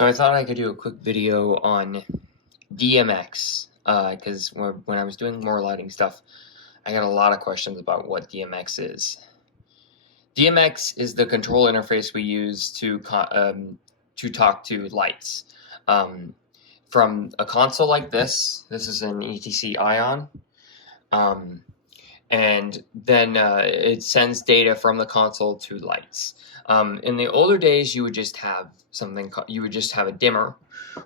So I thought I could do a quick video on DMX, because when I was doing more lighting stuff, I got a lot of questions about what DMX is. DMX is the control interface we use to talk to lights. From a console like this is an ETC Ion, and then it sends data from the console to lights. In the older days, you would just have a dimmer,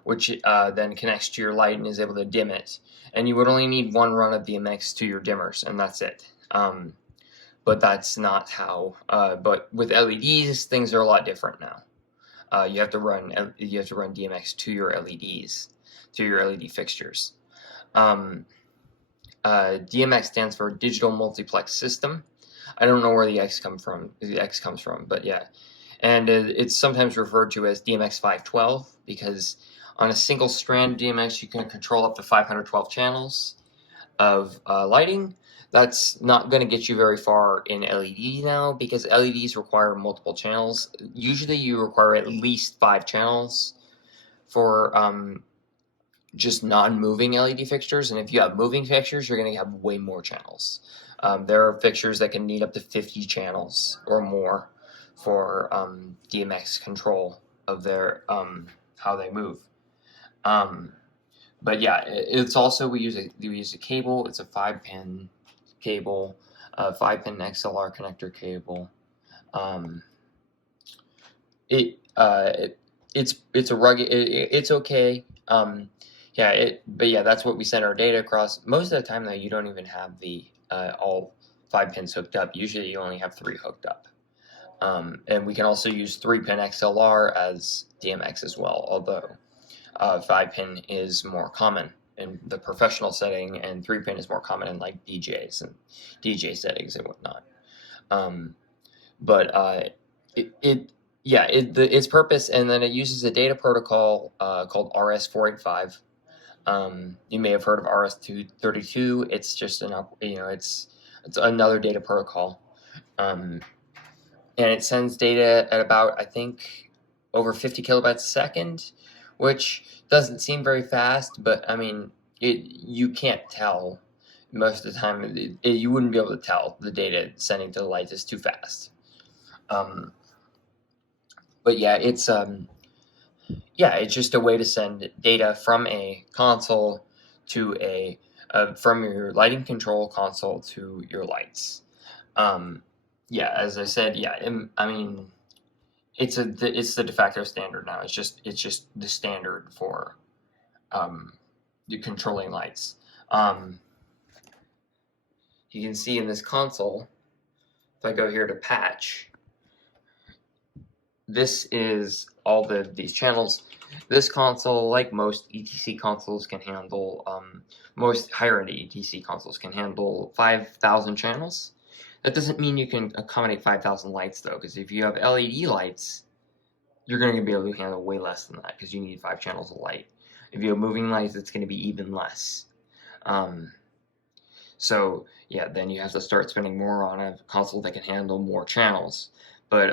which then connects to your light and is able to dim it. And you would only need one run of DMX to your dimmers, and that's it. But that's not how. But with LEDs, things are a lot different now. You have to run DMX to your LEDs, to your LED fixtures. DMX stands for Digital Multiplex System. I don't know where the X comes from, but yeah. And it's sometimes referred to as DMX 512 because on a single strand DMX you can control up to 512 channels of lighting. That's not going to get you very far in LED now because LEDs require multiple channels. Usually you require at least 5 channels for just non-moving LED fixtures, and if you have moving fixtures, you're going to have way more channels. There are fixtures that can need up to 50 channels or more for DMX control of their how they move. But yeah, it's also we use a cable. It's a 5-pin cable, 5-pin XLR connector cable. It's a rugged. It's okay. But yeah, that's what we send our data across. Most of the time, though, you don't even have the all 5 pins hooked up. Usually, you only have 3 hooked up. And we can also use 3-pin XLR as DMX as well, although 5-pin is more common in the professional setting, and 3-pin is more common in like DJs and DJ settings and whatnot. Its purpose, and then it uses a data protocol called RS-485. You may have heard of RS-232. It's just it's another data protocol, and it sends data at about, I think, over 50 kilobytes a second, which doesn't seem very fast, but I mean, you can't tell most of the time. You wouldn't be able to tell the data sending to the lights is too fast. But yeah, it's just a way to send data from a console to from your lighting control console to your lights. As I said, I mean, it's the de facto standard now. It's just the standard for the controlling lights. You can see in this console, if I go here to patch, this is all these channels. This console, like most ETC consoles, can handle most higher-end ETC consoles can handle 5,000 channels. That doesn't mean you can accommodate 5,000 lights, though, because if you have LED lights, you're going to be able to handle way less than that because you need 5 channels of light. If you have moving lights, it's going to be even less. So yeah, then you have to start spending more on a console that can handle more channels. But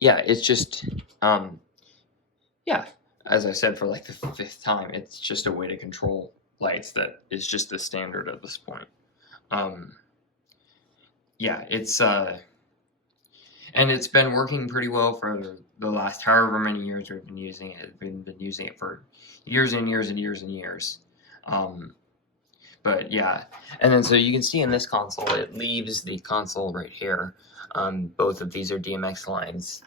it's just as I said for like the 5th time, it's just a way to control lights that is just the standard at this point. It's and it's been working pretty well for the last however many years we've been using it. We've been using it for years and years and years and years. But yeah, and then so you can see in this console, it leaves the console right here. Both of these are DMX lines.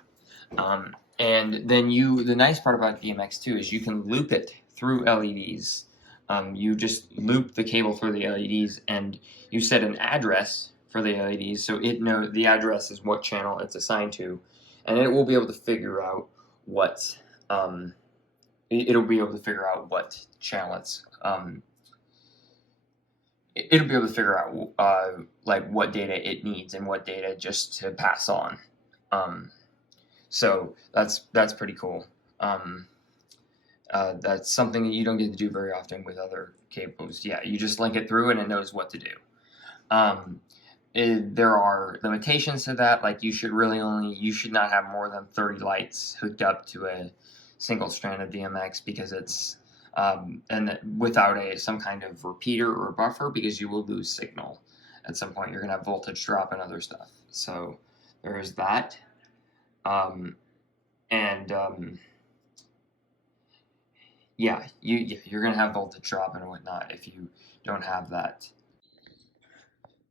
And then the nice part about DMX too is you can loop it through LEDs. You just loop the cable through the LEDs and you set an address for the LEDs, so it knows the address is what channel it's assigned to, and it will be able to figure out what channel it'll be able to figure out what data it needs and what data just to pass on. So that's pretty cool. That's something that you don't get to do very often with other cables. Yeah, you just link it through and it knows what to do. There are limitations to that, like you should not have more than 30 lights hooked up to a single strand of DMX because it's and without some kind of repeater or buffer, because you will lose signal at some point. You're gonna have voltage drop and other stuff. So there's that. Yeah, you're gonna have voltage drop and whatnot if you don't have that.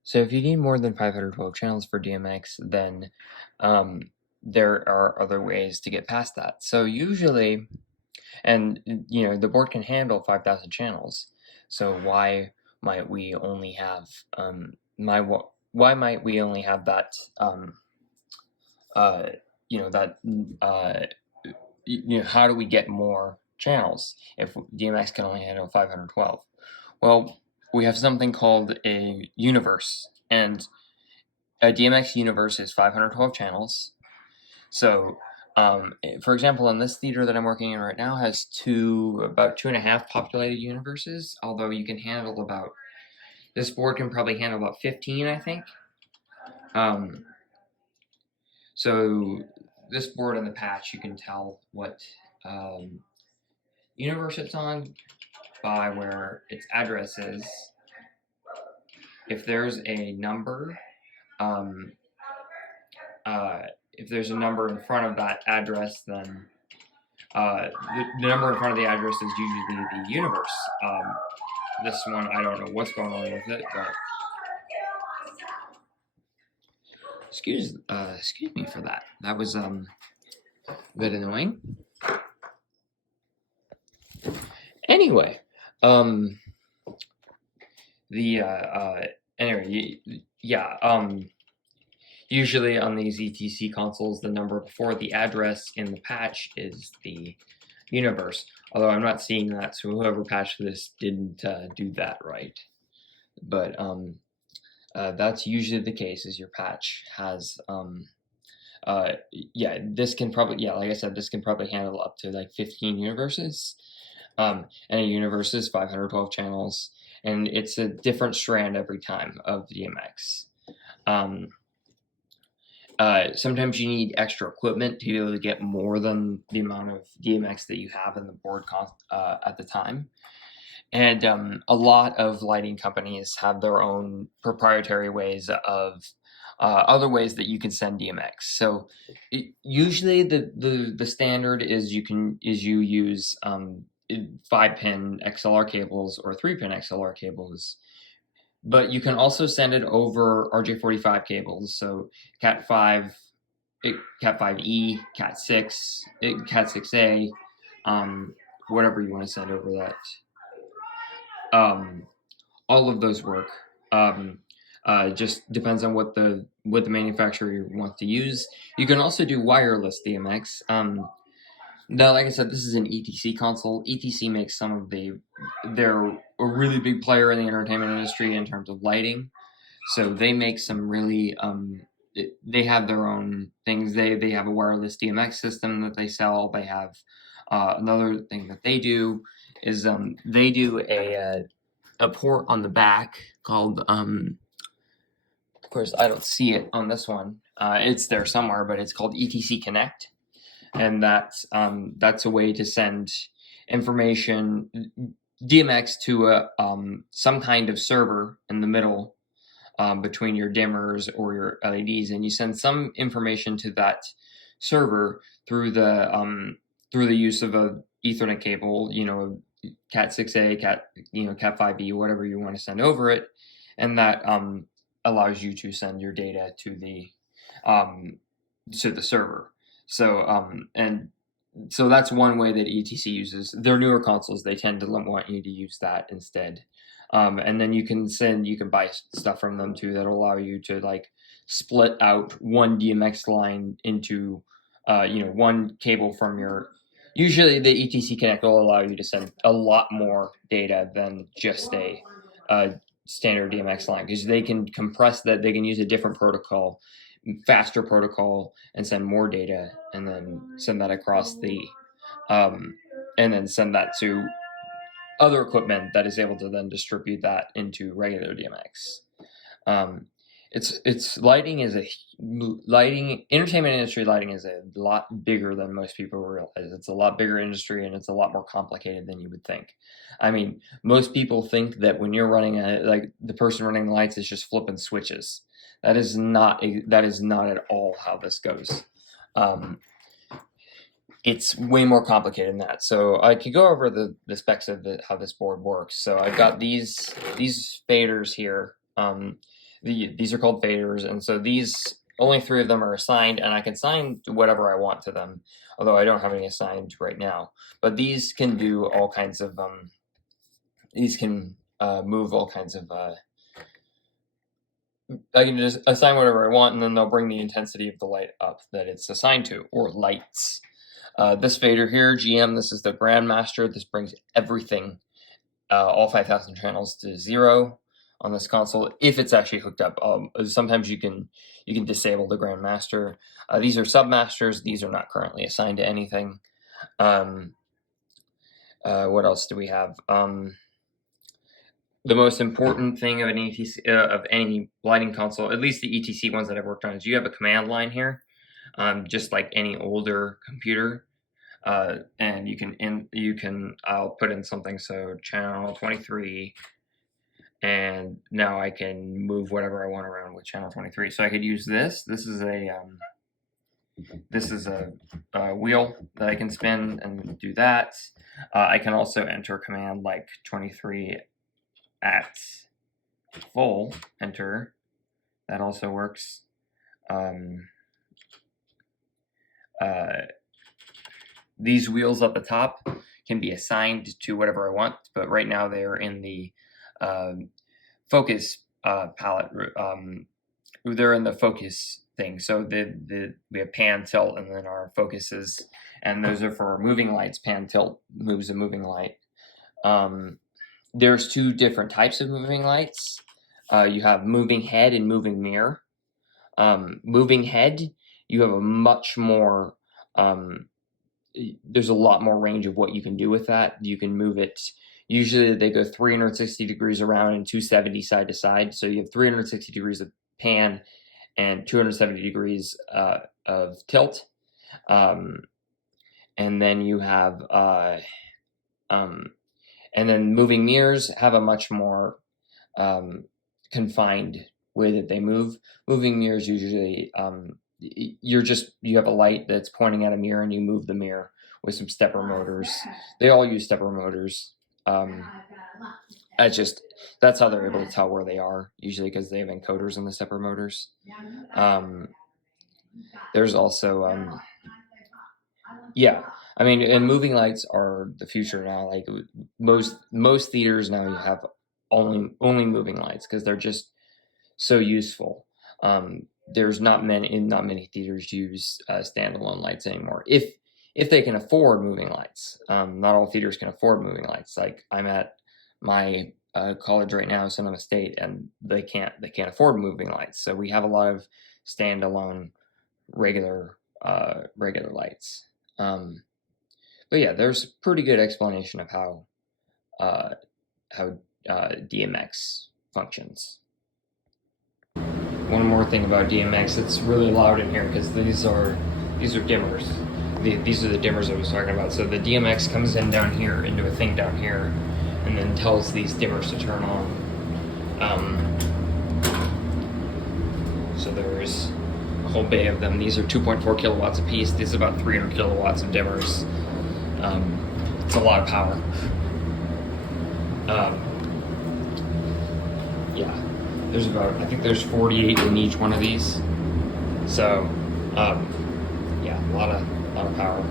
So if you need more than 512 channels for DMX, then there are other ways to get past that. So usually, and the board can handle 5,000 channels. So why might we only have why might we only have that how do we get more channels if DMX can only handle 512? Well, we have something called a universe, and a DMX universe is 512 channels. So, for example, in this theater that I'm working in right now has about 2.5 populated universes, although you can handle this board can probably handle about 15, I think. So this board on the patch, you can tell what universe it's on by where its address is. If there's a number, if there's a number in front of that address, then the number in front of the address is usually the universe. This one, I don't know what's going on with it, but excuse me for that. That was a bit annoying. Anyway, usually on these ETC consoles, the number before the address in the patch is the universe. Although I'm not seeing that, so whoever patched this didn't do that right. But that's usually the case, is your patch has this can probably, like I said, this can probably handle up to like 15 universes. And a universe is 512 channels, and it's a different strand every time of DMX. Sometimes you need extra equipment to be able to get more than the amount of DMX that you have in the board at the time. And a lot of lighting companies have their own proprietary ways of other ways that you can send DMX. So usually the standard is you use 5-pin XLR cables or 3-pin XLR cables, but you can also send it over RJ45 cables. So Cat 5, Cat 5e, Cat 6, Cat 6a, whatever you want to send over that. All of those work. Just depends on what the manufacturer wants to use. You can also do wireless DMX. Now, like I said, this is an ETC console. ETC makes they're a really big player in the entertainment industry in terms of lighting. So they make some really, they have their own things. They have a wireless DMX system that they sell. They have another thing that they do is they do a port on the back called, of course, I don't see it on this one. It's there somewhere, but it's called ETC Connect. And that's a way to send information, DMX, to some kind of server in the middle between your dimmers or your LEDs, and you send some information to that server through the use of a Ethernet cable, Cat 6a, Cat 5e, whatever you want to send over it, and that allows you to send your data to the server. So that's one way that ETC uses. Their newer consoles, they tend to want you to use that instead. And then you can buy stuff from them too that'll allow you to like split out one DMX line into one cable from your. Usually the ETC Connect will allow you to send a lot more data than just a standard DMX line, because they can compress that. They can use a different protocol, faster protocol, and send more data, and then send that across and then send that to other equipment that is able to then distribute that into regular DMX. It's entertainment industry lighting is a lot bigger than most people realize. It's a lot bigger industry, and it's a lot more complicated than you would think. I mean, most people think that when you're running like the person running the lights is just flipping switches. That is not at all how this goes. It's way more complicated than that. So I could go over the specs of how this board works. So I've got these faders here. These are called faders, and so these only 3 of them are assigned, and I can assign whatever I want to them, although I don't have any assigned right now. But these can do all kinds of move all kinds of I can just assign whatever I want, and then they'll bring the intensity of the light up that it's assigned to, or lights. This fader here, GM, this is the Grandmaster. This brings everything, all 5,000 channels to 0 on this console if it's actually hooked up. Sometimes you can disable the Grandmaster. These are Submasters. These are not currently assigned to anything. What else do we have? The most important thing of an ETC of any lighting console, at least the ETC ones that I've worked on, is you have a command line here, just like any older computer. And I'll put in something, so channel 23. And now I can move whatever I want around with channel 23. So I could use this. This is a wheel that I can spin and do that. I can also enter a command like 23 at full enter. That also works. These wheels at the top can be assigned to whatever I want, but right now they're in the focus palette. They're in the focus thing. So we have pan, tilt, and then our focuses, and those are for moving lights. Pan, tilt moves a moving light. There's 2 different types of moving lights. You have moving head and moving mirror. Moving head, you have a much more there's a lot more range of what you can do with that. You can move it. Usually they go 360 degrees around and 270 side to side. So you have 360 degrees of pan and 270 degrees of tilt. And then you have, and then moving mirrors have a much more confined way that they move. Moving mirrors usually, you have a light that's pointing at a mirror, and you move the mirror with some stepper motors. They all use stepper motors. That's how they're able to tell where they are, usually because they have encoders in the stepper motors. There's also I mean, and moving lights are the future now. Like most theaters now, you have only moving lights because they're just so useful. There's not many theaters use standalone lights anymore. If they can afford moving lights, not all theaters can afford moving lights. Like I'm at my college right now, Sonoma State, and they can't afford moving lights. So we have a lot of standalone regular lights. But yeah, there's a pretty good explanation of how DMX functions. One more thing about DMX, it's really loud in here because these are dimmers. These are the dimmers I was talking about. So the DMX comes in down here into a thing down here, and then tells these dimmers to turn on. So there's a whole bay of them. These are 2.4 kilowatts a piece. This is about 300 kilowatts of dimmers. It's a lot of power. There's I think there's 48 in each one of these. So, a lot of power.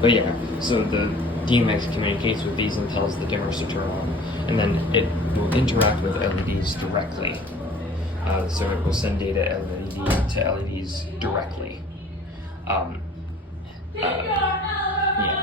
But yeah, so the DMX communicates with these and tells the dimmers to turn on, and then it will interact with LEDs directly. So it will send data LED to LEDs directly.